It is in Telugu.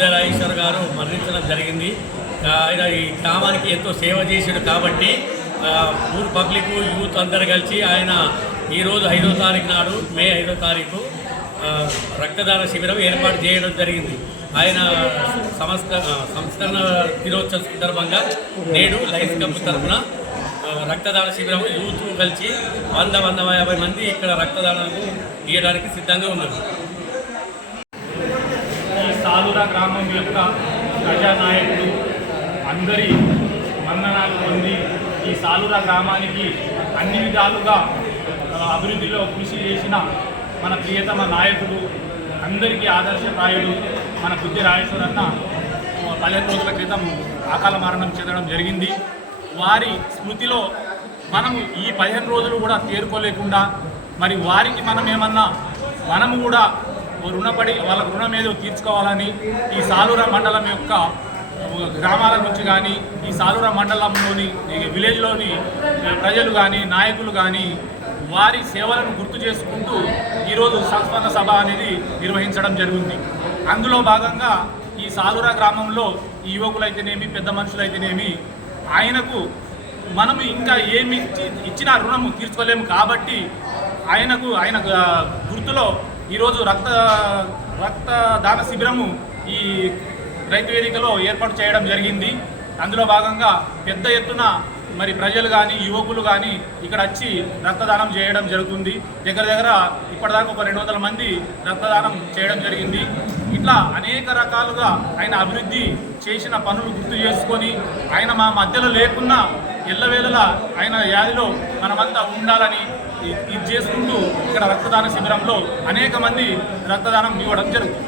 సిద్ధరాజేశ్వర్ గారు మరణించడం జరిగింది. ఆయన ఈ గ్రామానికి ఎంతో సేవ చేశాడు కాబట్టి ఊరు పబ్లిక్ యూత్ అందరు కలిసి ఆయన ఈరోజు 5వ తారీఖు నాడు మే 5వ తారీఖు రక్తదాన శిబిరం ఏర్పాటు చేయడం జరిగింది. ఆయన సంస్కరణ దినోత్సవం సందర్భంగా నేడు లయన్స్ క్లబ్ తరఫున రక్తదాన శిబిరం యూత్ కలిసి 150 మంది ఇక్కడ రక్తదానం ఇవ్వడానికి సిద్ధంగా ఉన్నారు. ఈ సాలూరా గ్రామం యొక్క ప్రజానాయకుడు అందరి వందనాలు పొంది ఈ సాలూరా గ్రామానికి అన్ని విధాలుగా అభివృద్ధిలో కృషి చేసిన మన ప్రియతమ నాయకుడు, అందరికీ ఆదర్శప్రాయుడు మన బుద్ధి రాజేశ్వర్ అన్న 15 రోజుల క్రితం అకాల మరణం చెందడం జరిగింది. వారి స్మృతిలో మనము ఈ 15 రోజులు కూడా తేరుకోలేకుండా మరి వారికి మనము కూడా రుణపడి వాళ్ళకు రుణం ఏదో తీర్చుకోవాలని ఈ సాలూరా మండలం యొక్క గ్రామాల నుంచి కానీ ఈ సాలూరా మండలంలోని విలేజ్లోని ప్రజలు కానీ నాయకులు కానీ వారి సేవలను గుర్తు చేసుకుంటూ ఈరోజు సంస్మరణ సభ అనేది నిర్వహించడం జరుగుతుంది. అందులో భాగంగా ఈ సాలూరా గ్రామంలో ఈ యువకులైతేనేమి పెద్ద మనుషులైతేనేమి ఆయనకు మనము ఇంకా ఏమి ఇచ్చిన రుణము తీర్చుకోలేము కాబట్టి ఆయన గుర్తులో ఈరోజు రక్తదాన శిబిరము ఈ రైతు వేదికలో ఏర్పాటు చేయడం జరిగింది. అందులో భాగంగా పెద్ద ఎత్తున మరి ప్రజలు కానీ యువకులు కానీ ఇక్కడ వచ్చి రక్తదానం చేయడం జరుగుతుంది. దగ్గర ఇప్పటిదాకా ఒక 200 మంది రక్తదానం చేయడం జరిగింది. ఇట్లా అనేక రకాలుగా ఆయన అభివృద్ధి చేసిన పనులు గుర్తు చేసుకొని ఆయన మా మధ్యలో లేకున్నా ఎల్లవేళలా ఆయన వ్యాధిలో మనమంతా ఉండాలని ఇది చేసుకుంటూ ఇక్కడ రక్తదాన శిబిరంలో అనేక మంది రక్తదానం ఇవ్వడం జరుగుతుంది.